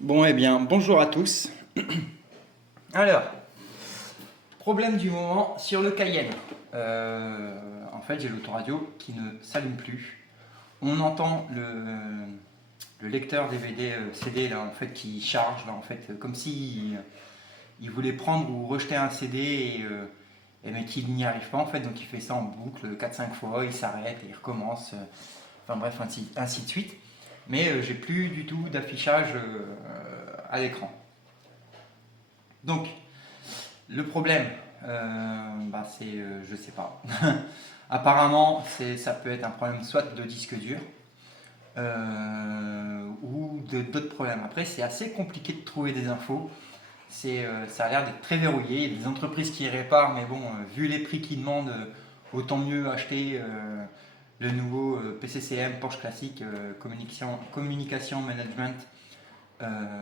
Bon, eh bien, bonjour à tous. Alors, problème du moment sur le Cayenne. En fait, j'ai l'autoradio qui ne s'allume plus. On entend le lecteur DVD, CD là, en fait, qui charge, là, en fait, comme si il voulait prendre ou rejeter un CD mais qu'il n'y arrive pas, en fait. Donc, il fait ça en boucle 4-5 fois, il s'arrête et il recommence. Enfin bref, ainsi de suite. Mais j'ai plus du tout d'affichage à l'écran. Donc, le problème, c'est, je sais pas. Apparemment, ça peut être un problème soit de disque dur ou d'autres problèmes. Après, c'est assez compliqué de trouver des infos. Ça a l'air d'être très verrouillé. Il y a des entreprises qui réparent, mais bon, vu les prix qu'ils demandent, autant mieux acheter le nouveau PCCM Porsche Classique Communication Management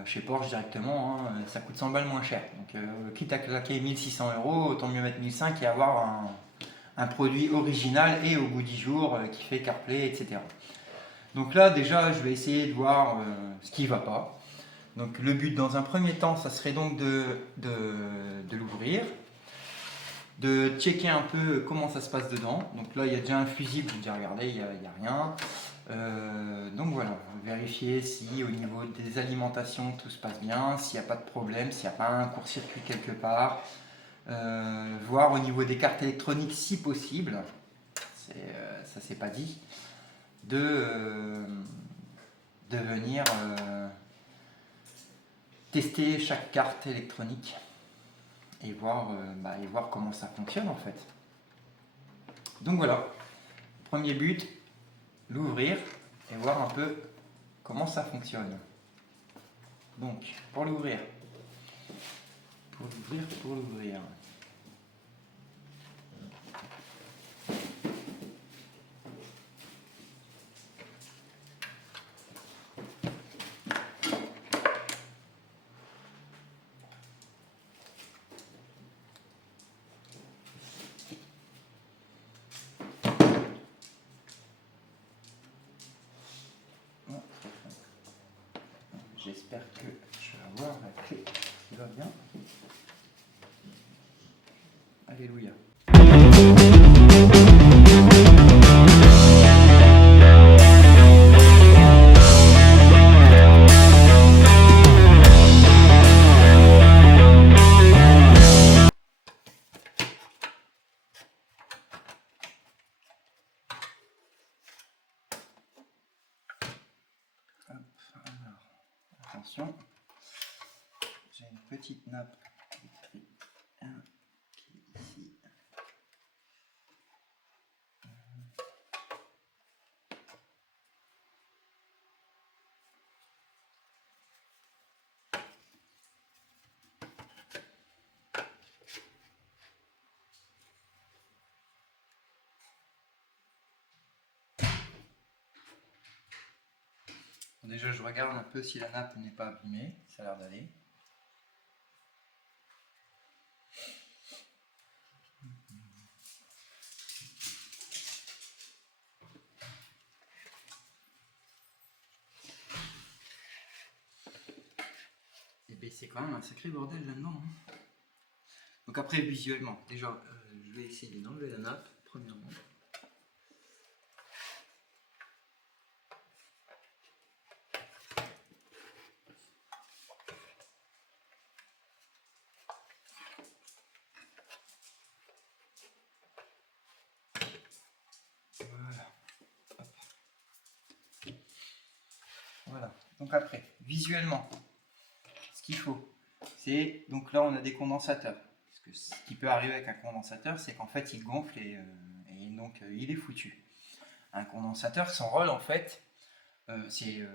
chez Porsche directement, hein, ça coûte 100 balles moins cher. Donc, quitte à claquer 1 600 euros, autant mieux mettre 1 500 et avoir un produit original et au goût du jour qui fait CarPlay, etc. Donc là, déjà, je vais essayer de voir ce qui ne va pas. Donc, le but, dans un premier temps, ça serait donc de l'ouvrir, de checker un peu comment ça se passe dedans. Donc là, il y a déjà un fusible, j'ai déjà regardé, il n'y a rien. Donc voilà, vérifier si au niveau des alimentations tout se passe bien, s'il n'y a pas de problème, s'il n'y a pas un court-circuit quelque part. Voir au niveau des cartes électroniques si possible, ça c'est pas dit, de venir tester chaque carte électronique et voir comment ça fonctionne en fait. Donc voilà, premier but, l'ouvrir et voir un peu comment ça fonctionne. Donc, pour l'ouvrir, pour l'ouvrir. J'espère que je vais avoir la clé qui va bien. Alléluia. Hop, alors, attention, j'ai une petite nappe électrique qui est ici. Déjà, je regarde un peu si la nappe n'est pas abîmée, ça a l'air d'aller. Et bien, c'est quand même un sacré bordel là-dedans. Hein. Donc après, visuellement, déjà, je vais essayer d'enlever la nappe, premièrement. Voilà. Hop. Voilà. Donc après, visuellement, ce qu'il faut, c'est, donc là on a des condensateurs. Parce que ce qui peut arriver avec un condensateur, c'est qu'en fait il gonfle et donc il est foutu. Un condensateur, son rôle en fait, c'est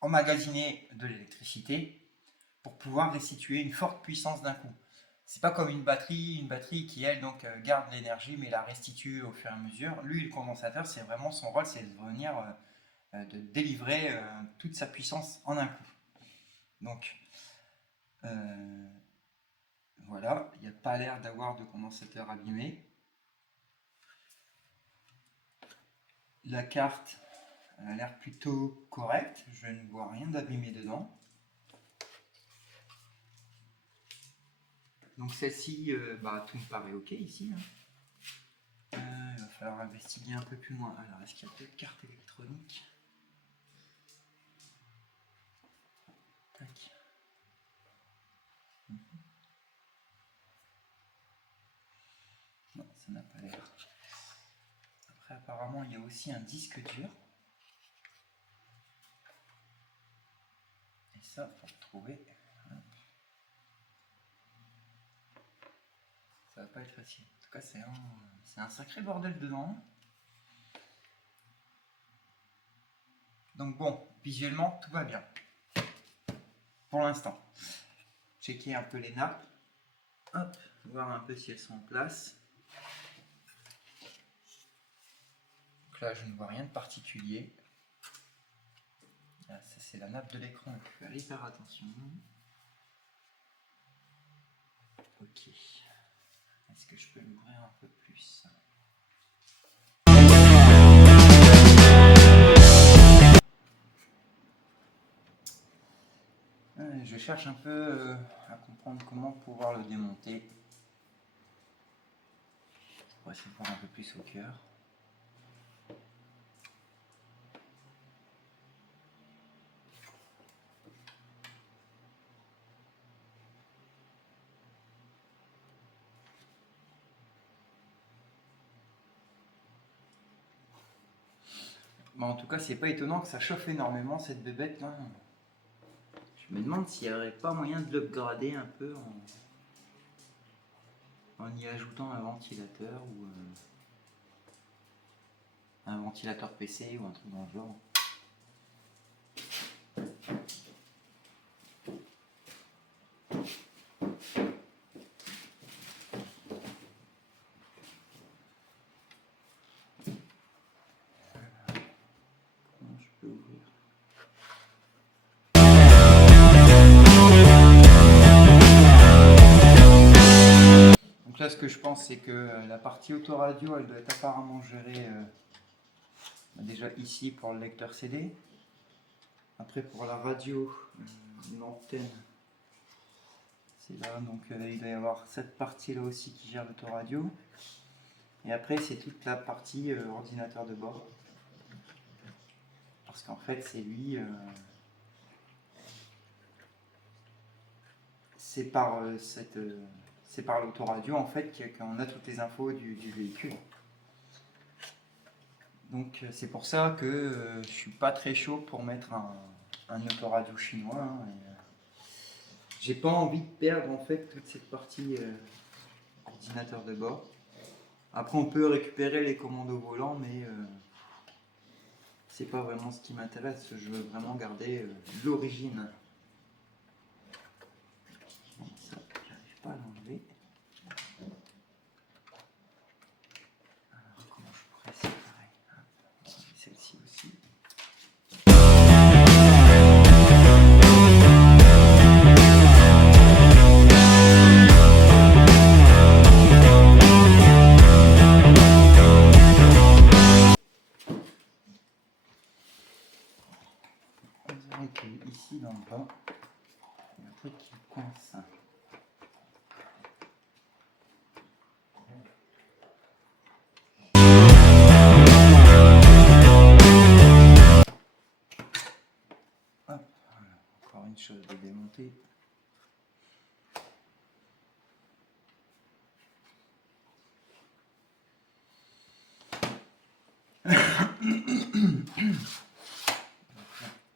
emmagasiner de l'électricité pour pouvoir restituer une forte puissance d'un coup. C'est pas comme une batterie qui elle donc garde l'énergie mais la restitue au fur et à mesure. Lui, le condensateur, c'est vraiment son rôle, c'est de venir de délivrer toute sa puissance en un coup. Donc voilà, il n'y a pas l'air d'avoir de condensateur abîmé. La carte a l'air plutôt correcte, je ne vois rien d'abîmé dedans. Donc celle-ci, tout me paraît ok ici. Hein. Il va falloir investiguer un peu plus loin. Alors, est-ce qu'il y a d'autres cartes électroniques? Tac. Non, ça n'a pas l'air. Après, apparemment, il y a aussi un disque dur. Et ça, faut le trouver. Ça va pas être facile. En tout cas, c'est un sacré bordel dedans. Donc bon, visuellement, tout va bien. Pour l'instant. Checker un peu les nappes. Hop, voir un peu si elles sont en place. Donc là, je ne vois rien de particulier. Là, ça, c'est la nappe de l'écran, donc il faut aller faire attention. Ok. Est-ce que je peux l'ouvrir un peu plus? Je cherche un peu à comprendre comment pouvoir le démonter. On va essayer de voir un peu plus au cœur. Bon, en tout cas, c'est pas étonnant que ça chauffe énormément cette bébête là. Je me demande s'il n'y aurait pas moyen de l'upgrader un peu en y ajoutant un ventilateur ou un ventilateur PC ou un truc dans le genre. Comment je peux ouvrir? Donc là, ce que je pense, c'est que la partie autoradio, elle doit être apparemment gérée déjà ici pour le lecteur CD. Après, pour la radio, l'antenne, c'est là. Donc il doit y avoir cette partie-là aussi qui gère l'autoradio. Et après, c'est toute la partie ordinateur de bord. Parce qu'en fait, c'est lui... c'est par l'autoradio en fait qu'on a toutes les infos du véhicule. Donc c'est pour ça que je suis pas très chaud pour mettre un autoradio chinois. Hein, j'ai pas envie de perdre en fait toute cette partie ordinateur de bord. Après on peut récupérer les commandes au volant, mais c'est pas vraiment ce qui m'intéresse. Je veux vraiment garder l'origine. Ça, j'arrive pas à l'enlever. Alors comment je pourrais séparer? On va enlever celle-ci aussi. Donc ici dans le bas, il y a un truc qui coince. Hop, voilà. Encore une chose de démonter.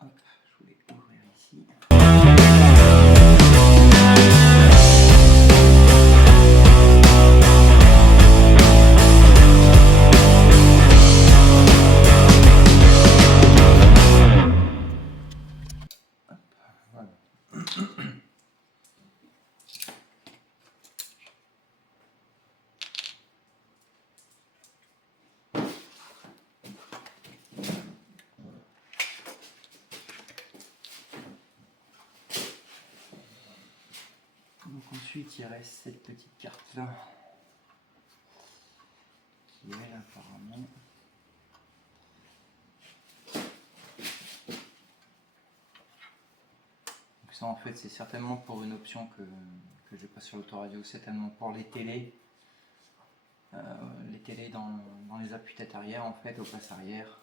Hop, je voulais ouvrir ici. Donc ensuite il reste cette petite carte là qui elle apparemment donc ça en fait c'est certainement pour une option que que j'ai pas sur l'autoradio, c'est tellement pour les télés. Les télés dans les appuis-tête arrière, en fait, au passe arrière.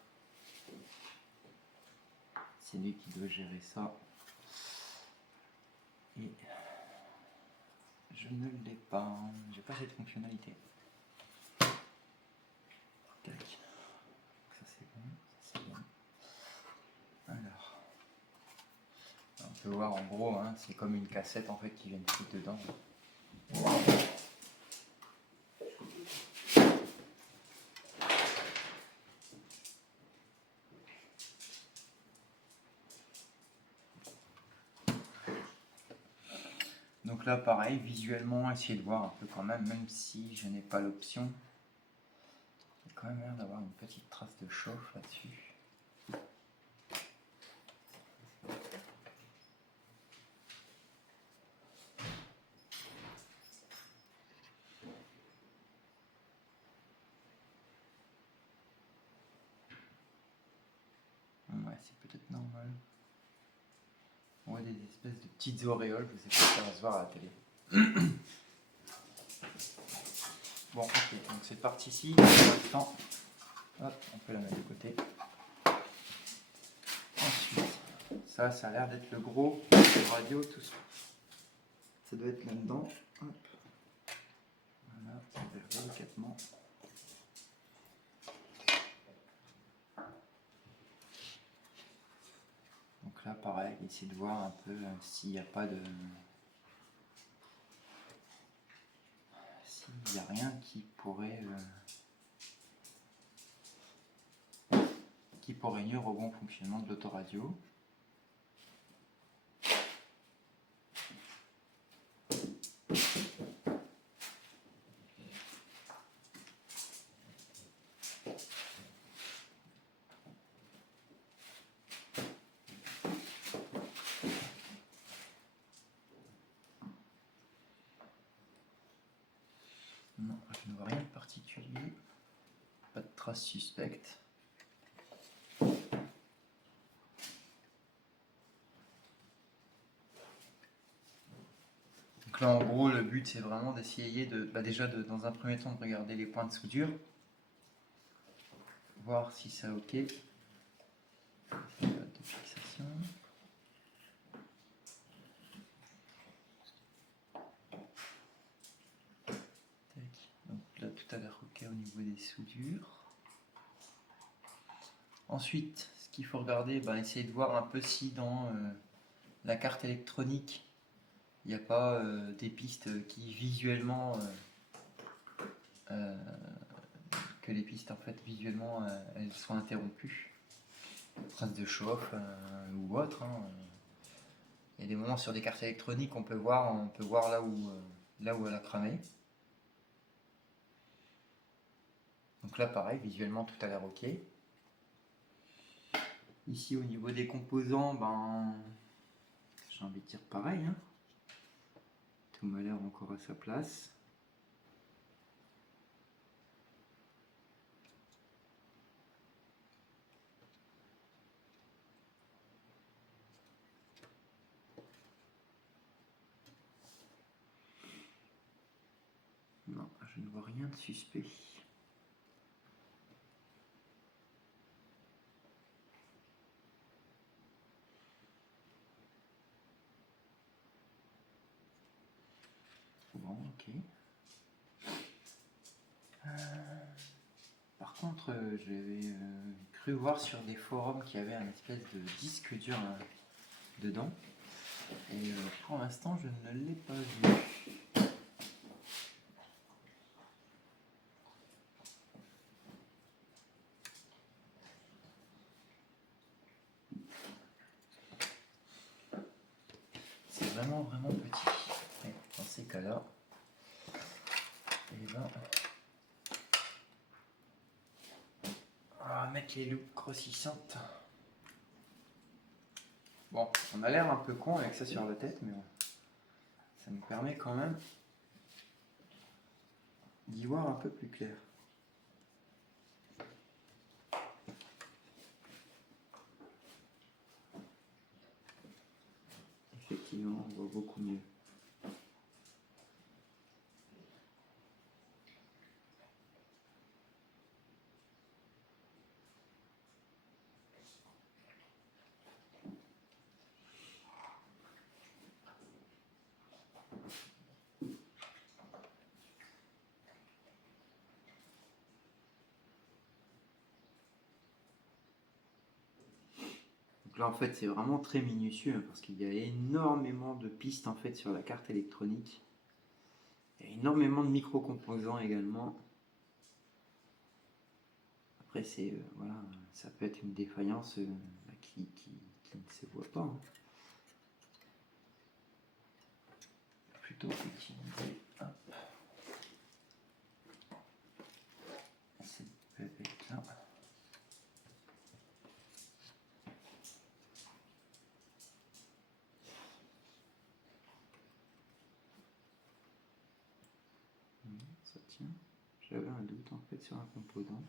C'est lui qui doit gérer ça. Et je ne l'ai pas, j'ai pas cette fonctionnalité. Tac. Ça c'est bon, ça c'est bon. Alors, on peut voir en gros, hein, c'est comme une cassette en fait qui vient de foutre dedans. Donc là pareil, visuellement, essayez de voir un peu quand même si je n'ai pas l'option. Il y a quand même l'air d'avoir une petite trace de chauffe là-dessus. Ouais, c'est peut-être normal. On voit des espèces de petites auréoles, je sais pas si ça va se voir à la télé. Bon, ok, donc cette partie-ci, pour l'instant, hop, on peut la mettre de côté. Ensuite, ça a l'air d'être le gros radio, tout ça. Ça doit être là-dedans. Hop. Voilà, ça va délicatement. Donc là, pareil, essayer de voir un peu s'il n'y a pas de... S'il n'y a rien qui pourrait nuire au bon fonctionnement de l'autoradio. Non, je ne vois rien de particulier. Pas de traces suspectes. Donc là, en gros, le but, c'est vraiment d'essayer déjà dans un premier temps, de regarder les points de soudure. Voir si c'est OK. De fixation. Donc là, tout a l'air OK au niveau des soudures. Ensuite, ce qu'il faut regarder, essayer de voir un peu si dans la carte électronique, il n'y a pas des pistes qui visuellement, que les pistes en fait visuellement elles soient interrompues, traces de chauffe ou autre. Hein. Il y a des moments sur des cartes électroniques on peut voir là où elle a cramé. Donc là pareil, visuellement tout a l'air OK. Ici au niveau des composants, j'ai envie de dire pareil. Hein. Tout m'a l'air encore à sa place. Non, je ne vois rien de suspect. Bon, ok. Par contre, j'avais cru voir sur des forums qu'il y avait un espèce de disque dur dedans. Et pour l'instant, je ne l'ai pas vu. C'est vraiment petit. Et dans ces cas-là, on va mettre les loupes grossissantes. Bon, on a l'air un peu con avec ça sur la tête, mais bon, ça nous permet quand même d'y voir un peu plus clair. Effectivement, on voit beaucoup mieux. Là en fait c'est vraiment très minutieux hein, parce qu'il y a énormément de pistes en fait sur la carte électronique. Il y a énormément de micro-composants également. Après c'est voilà, ça peut être une défaillance qui ne se voit pas. Hein. Plutôt utiliser cette pépette là. Ça tient. J'avais un doute en fait sur un composant.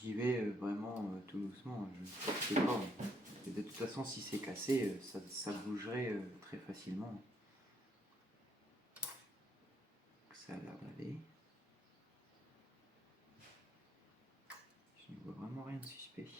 J'y vais vraiment tout doucement, je ne sais pas. Et de toute façon, si c'est cassé, ça bougerait très facilement. Ça a l'air d'aller. Je ne vois vraiment rien de suspect.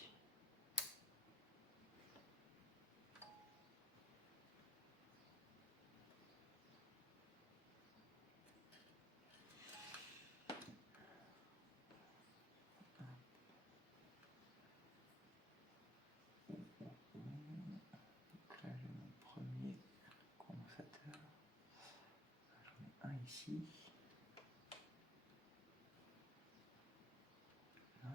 Ici. Là.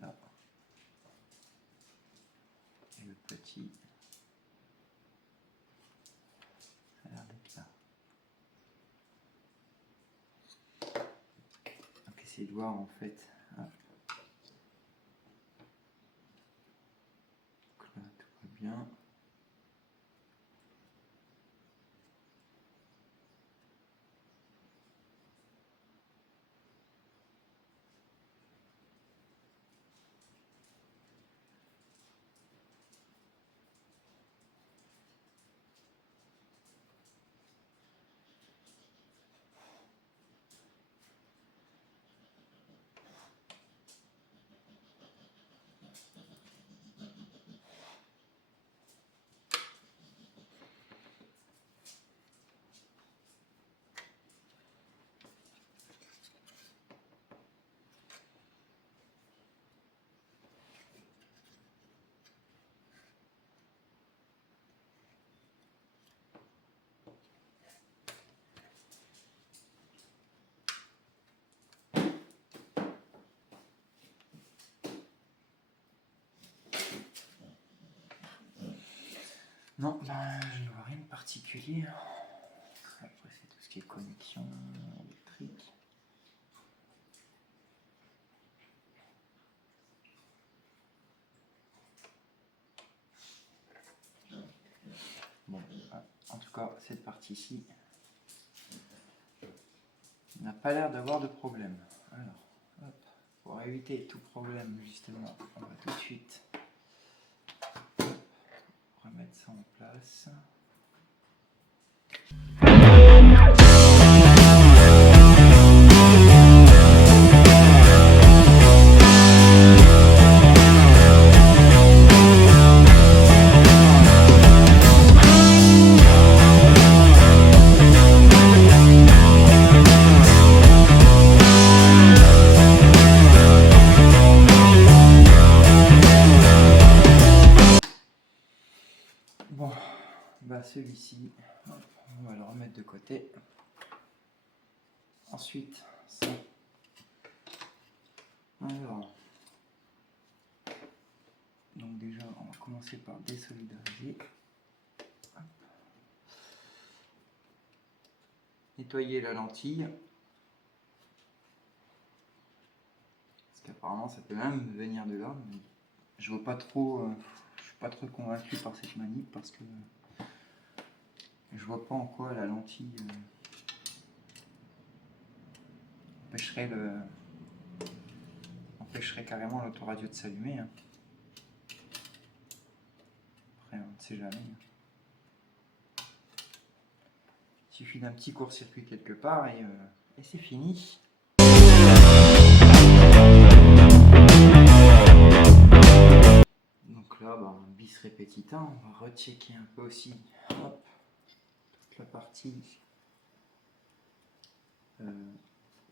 Là. Et le petit. Ça a l'air d'être là. Donc essayez de voir en fait. Hop. Donc là tout va bien. Non, ben, je ne vois rien de particulier. Après, c'est tout ce qui est connexion électrique. Bon, en tout cas, cette partie-ci n'a pas l'air d'avoir de problème. Alors, hop, pour éviter tout problème, justement, on va tout de suite remettre ça en place. Bon, bah celui-ci, on va le remettre de côté. Ensuite, ça. Alors, donc déjà, on va commencer par désolidariser. Hop. Nettoyer la lentille. Parce qu'apparemment, ça peut même venir de là. Mais je vois pas trop. Je suis pas trop convaincu par cette manip parce que je vois pas en quoi la lentille empêcherait carrément l'autoradio de s'allumer. Hein. Après, on ne sait jamais. Il suffit d'un petit court-circuit quelque part et c'est fini. là, bah, bis repetita, on va rechecker un peu aussi, hop, toute la partie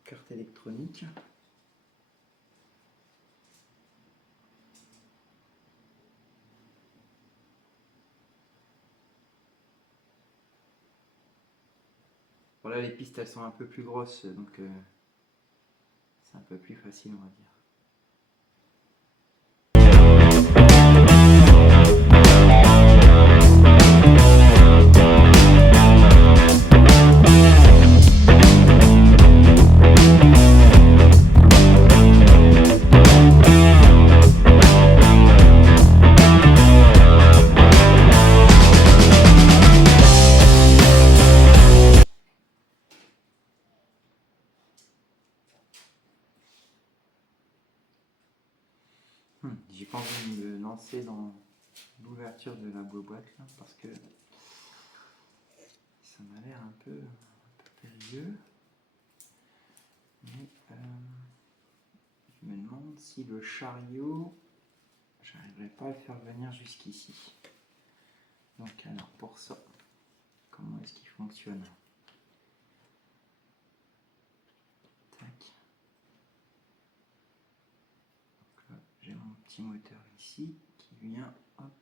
carte électronique. Voilà, les pistes elles sont un peu plus grosses, donc c'est un peu plus facile, on va dire. J'ai pas envie de me lancer dans l'ouverture de la boîte là parce que ça m'a l'air un peu périlleux. Mais je me demande si le chariot, j'arriverai pas à le faire venir jusqu'ici. Donc alors pour ça, comment est-ce qu'il fonctionne? Tac. Donc là, j'ai mon petit moteur ici qui vient hop,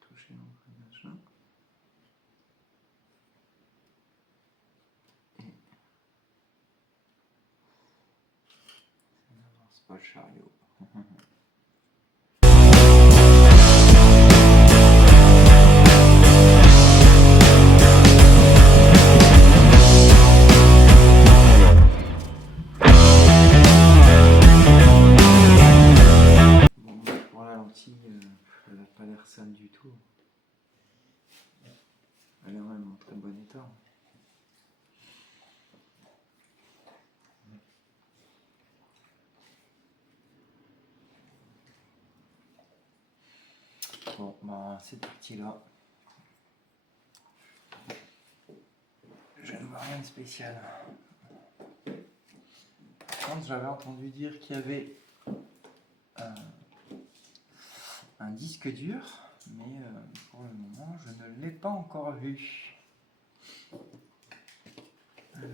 toucher l'engrenage là. Et ça n'avance pas le chariot. Elle n'a pas l'air sale du tout. Elle est vraiment en très bon état. Bon, bah cette partie-là, je ne vois rien de spécial. Par contre, j'avais entendu dire qu'il y avait un disque dur, mais pour le moment, je ne l'ai pas encore vu. Alors.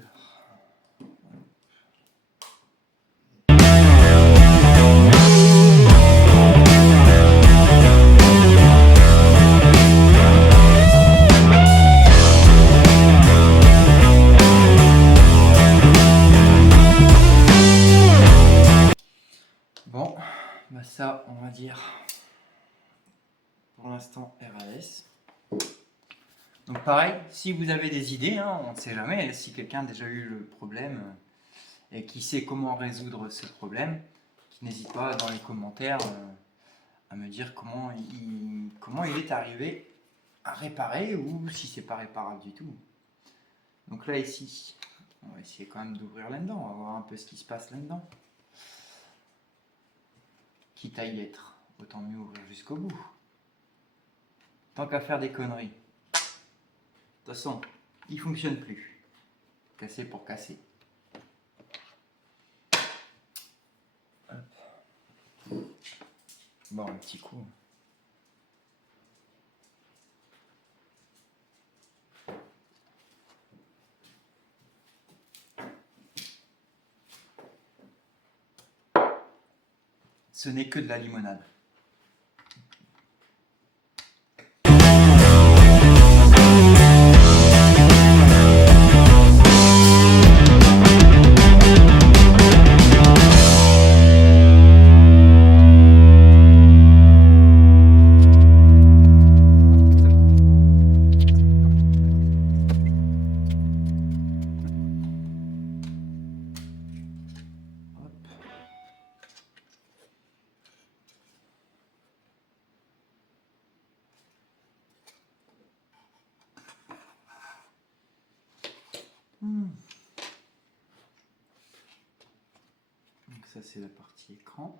Bon, bah ça, on va dire pour l'instant RAS. Donc pareil, si vous avez des idées, hein, on ne sait jamais, si quelqu'un a déjà eu le problème et qui sait comment résoudre ce problème, qui n'hésite pas dans les commentaires à me dire comment il est arrivé à réparer ou si c'est pas réparable du tout. Donc là ici, on va essayer quand même d'ouvrir là-dedans, on va voir un peu ce qui se passe là-dedans. Quitte à y être, autant mieux ouvrir jusqu'au bout. Tant qu'à faire des conneries. De toute façon, il fonctionne plus. Casser pour casser. Hop. Bon, un petit coup. Ce n'est que de la limonade. Donc ça c'est la partie écran.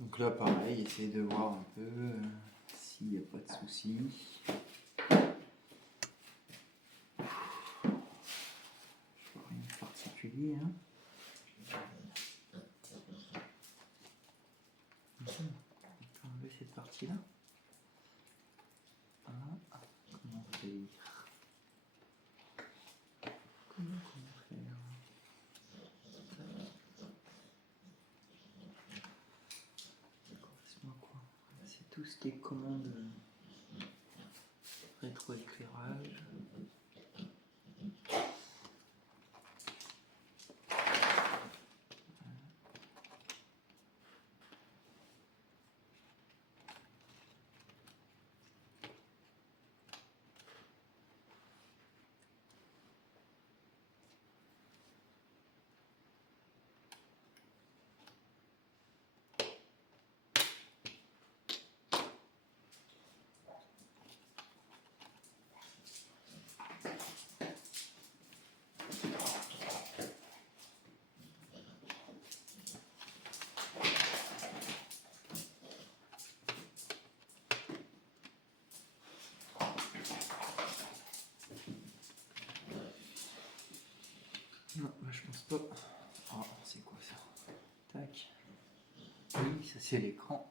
Donc là, pareil, essayer de voir un peu s'il n'y a pas de soucis. Je vois rien de particulier. Hein. On peut enlever cette partie-là. Ah, comment faire? Comment faire? Laisse-moi quoi? C'est tout ce qui est commande rétroéclairage. Non, là je pense pas. Ah, c'est quoi ça? Tac. Oui, ça c'est l'écran.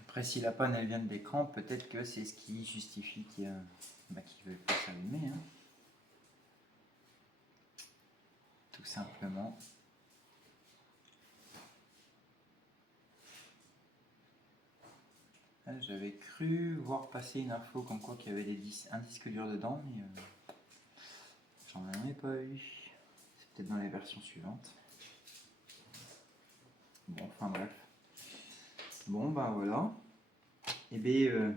Après, si la panne elle vient de l'écran, peut-être que c'est ce qui justifie qu'il ne veut pas s'allumer. Hein. Tout simplement. J'avais cru voir passer une info comme quoi qu'il y avait un disque dur dedans, mais j'en ai pas eu. C'est peut-être dans les versions suivantes. Bon, enfin bref. Bon, ben voilà. Et bien,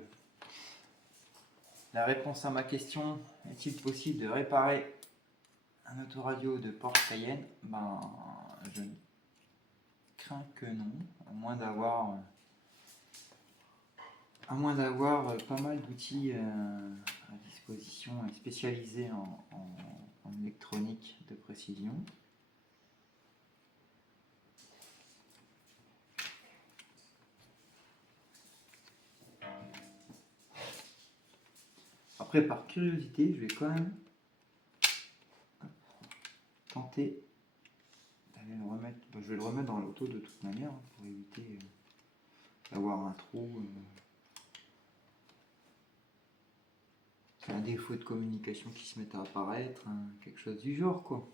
la réponse à ma question, est-il possible de réparer un autoradio de Porsche Cayenne? Ben, je crains que non, à moins d'avoir pas mal d'outils à disposition et spécialisés en électronique de précision. Après, par curiosité, je vais quand même tenter d'aller le remettre. Je vais le remettre dans l'auto de toute manière hein, pour éviter d'avoir un trou. Un défaut de communication qui se met à apparaître, hein, quelque chose du genre quoi.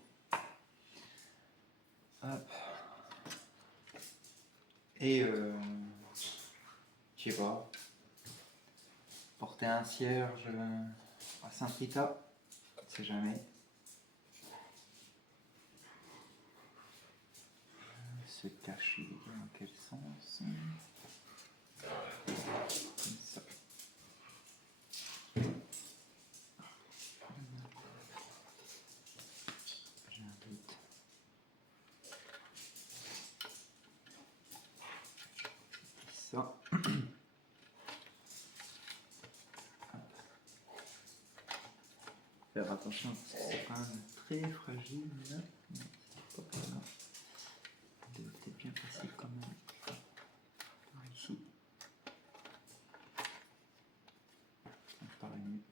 Hop. Et je sais pas, porter un cierge à Saint-Rita, on sait jamais. Se cacher dans quel sens? Comme ça. J'ai un doute. Ça. Faire attention parce que c'est quand même très fragile là. Non, c'est pas par là. Il doit peut-être bien passer quand même. Par ici. Ça me paraît mieux.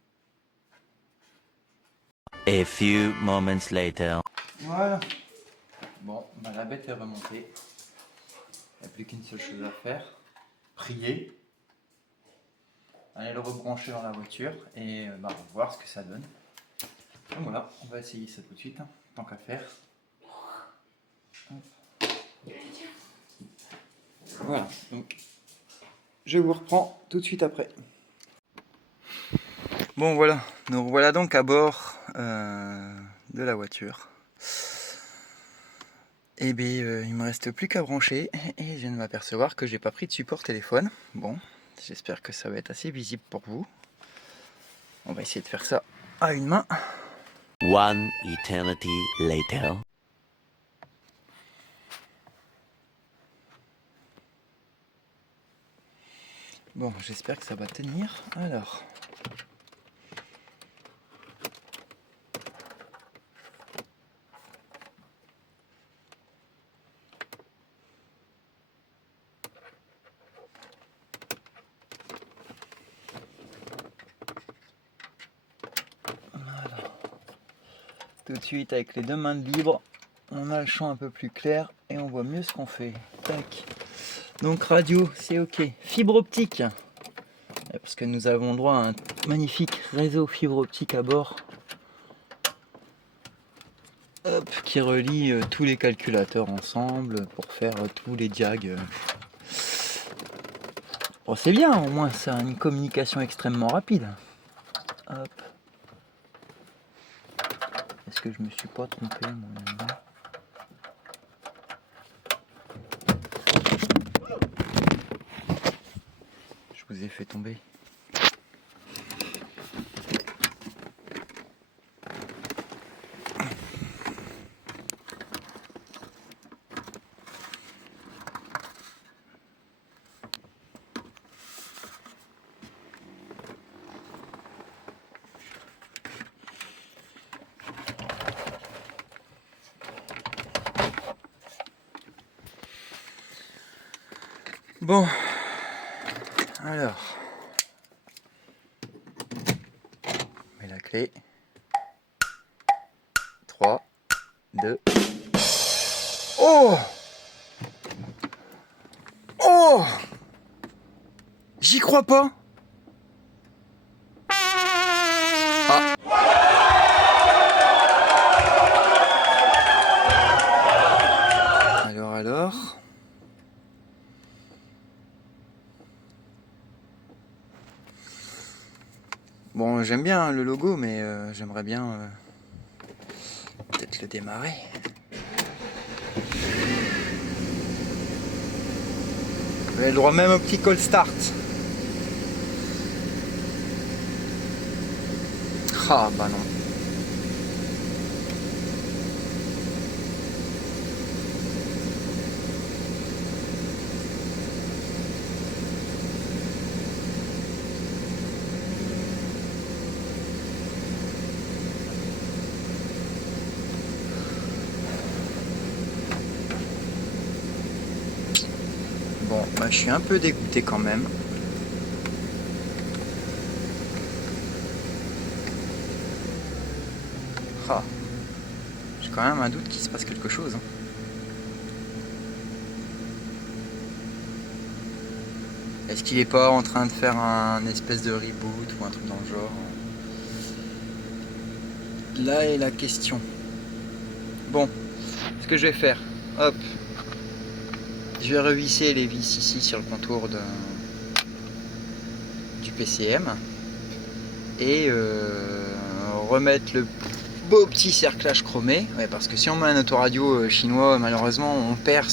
A few moments later. Voilà. Bon, bah, la bête est remontée. Il n'y a plus qu'une seule chose à faire. Prier. Aller le rebrancher dans la voiture et bah, voir ce que ça donne. Donc voilà, on va essayer ça tout de suite, hein, tant qu'à faire. Hop. Voilà, donc je vous reprends tout de suite après. Bon voilà, nous voilà donc à bord de la voiture. Et bien il me reste plus qu'à brancher et je viens de m'apercevoir que j'ai pas pris de support téléphone. Bon, j'espère que ça va être assez visible pour vous. On va essayer de faire ça à une main. One eternity later. Bon, j'espère que ça va tenir. Alors. Voilà. Tout de suite, avec les deux mains libres, on a le champ un peu plus clair et on voit mieux ce qu'on fait. Tac. Donc radio, c'est ok. Fibre optique. Parce que nous avons droit à un magnifique réseau fibre optique à bord. Hop, qui relie tous les calculateurs ensemble pour faire tous les diags. Bon, c'est bien, au moins ça a une communication extrêmement rapide. Hop. Est-ce que je me suis pas trompé, mon ami ? Je vous ai fait tomber. Bon, alors, on met la clé. 3, 2. Oh! Oh! J'y crois pas! Ah! Alors. Bon, j'aime bien le logo, mais j'aimerais bien peut-être le démarrer. Vous avez le droit même au petit call start. Ah bah non. Bon, bah, je suis un peu dégoûté quand même. Ah. J'ai quand même un doute qu'il se passe quelque chose. Hein. Est-ce qu'il est pas en train de faire un espèce de reboot ou un truc dans le genre? Là est la question. Bon, ce que je vais faire, hop. Je vais revisser les vis ici sur le contour du PCM et remettre le beau petit cerclage chromé, ouais, parce que si on met un autoradio chinois, malheureusement on perd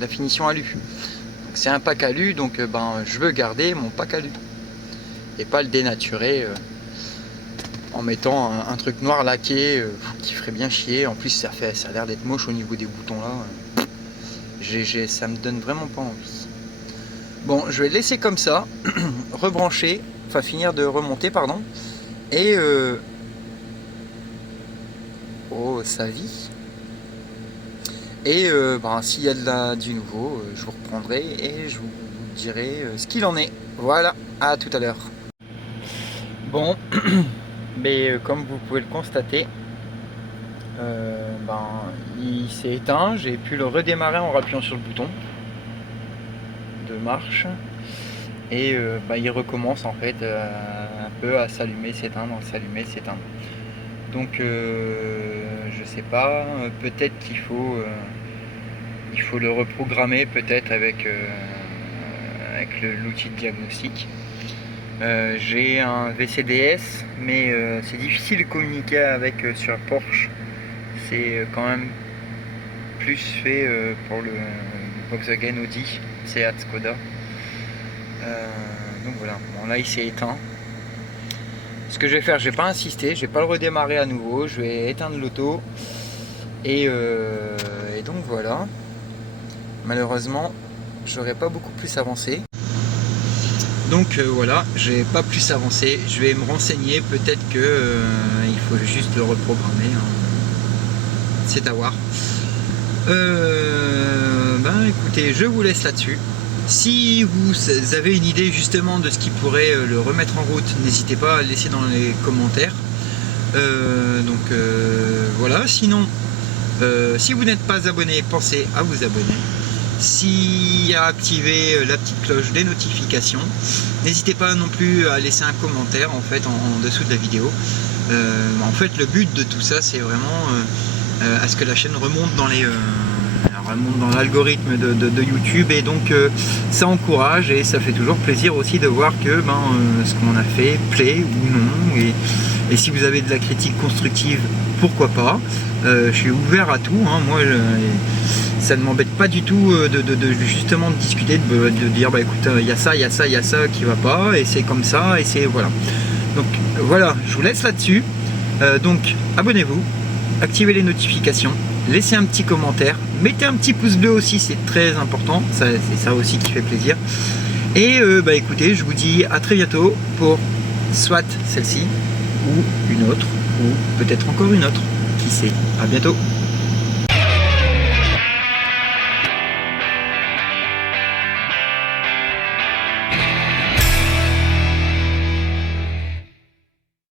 la finition alu. C'est un pack alu, donc je veux garder mon pack alu et pas le dénaturer en mettant un truc noir laqué qui ferait bien chier. En plus ça a l'air d'être moche au niveau des boutons là. Ça me donne vraiment pas envie. Bon, je vais le laisser comme ça, rebrancher, enfin finir de remonter, pardon, et oh, sa vie. Et s'il y a du nouveau, je vous reprendrai et je vous dirai ce qu'il en est. Voilà, à tout à l'heure. Bon, Mais comme vous pouvez le constater, il s'est éteint. J'ai pu le redémarrer en appuyant sur le bouton de marche. Et il recommence en fait un peu à s'allumer, s'éteindre, s'allumer, s'éteindre. Donc je sais pas, peut-être qu'il faut le reprogrammer peut-être avec l'outil de diagnostic. J'ai un VCDS, mais c'est difficile de communiquer avec sur Porsche. C'est quand même plus fait pour le Volkswagen, Audi, Seat, Skoda. Donc voilà, bon, là il s'est éteint. Ce que je vais faire, je vais pas insister, je vais pas le redémarrer à nouveau, je vais éteindre l'auto et donc voilà. Malheureusement, j'aurais pas beaucoup plus avancé. Donc voilà, j'ai pas plus avancé. Je vais me renseigner, peut-être que il faut juste le reprogrammer. Hein. C'est à voir. Écoutez, je vous laisse là-dessus. Si vous avez une idée justement de ce qui pourrait le remettre en route, n'hésitez pas à le laisser dans les commentaires. Voilà, sinon, si vous n'êtes pas abonné, pensez à vous abonner. Si à activer la petite cloche des notifications, n'hésitez pas non plus à laisser un commentaire en fait en dessous de la vidéo. En fait, le but de tout ça, c'est vraiment à ce que la chaîne remonte dans l'algorithme de YouTube, et donc ça encourage et ça fait toujours plaisir aussi de voir que ce qu'on a fait plaît ou non, et si vous avez de la critique constructive, pourquoi pas. Je suis ouvert à tout, hein. Moi ça ne m'embête pas du tout justement de discuter, de dire écoute, il y a ça qui va pas, et c'est comme ça, et c'est voilà. Donc voilà, je vous laisse là-dessus. Donc abonnez-vous, activez les notifications, laissez un petit commentaire, mettez un petit pouce bleu aussi, c'est très important, c'est ça aussi qui fait plaisir. Et écoutez, je vous dis à très bientôt pour soit celle-ci ou une autre, ou peut-être encore une autre, qui sait. À bientôt.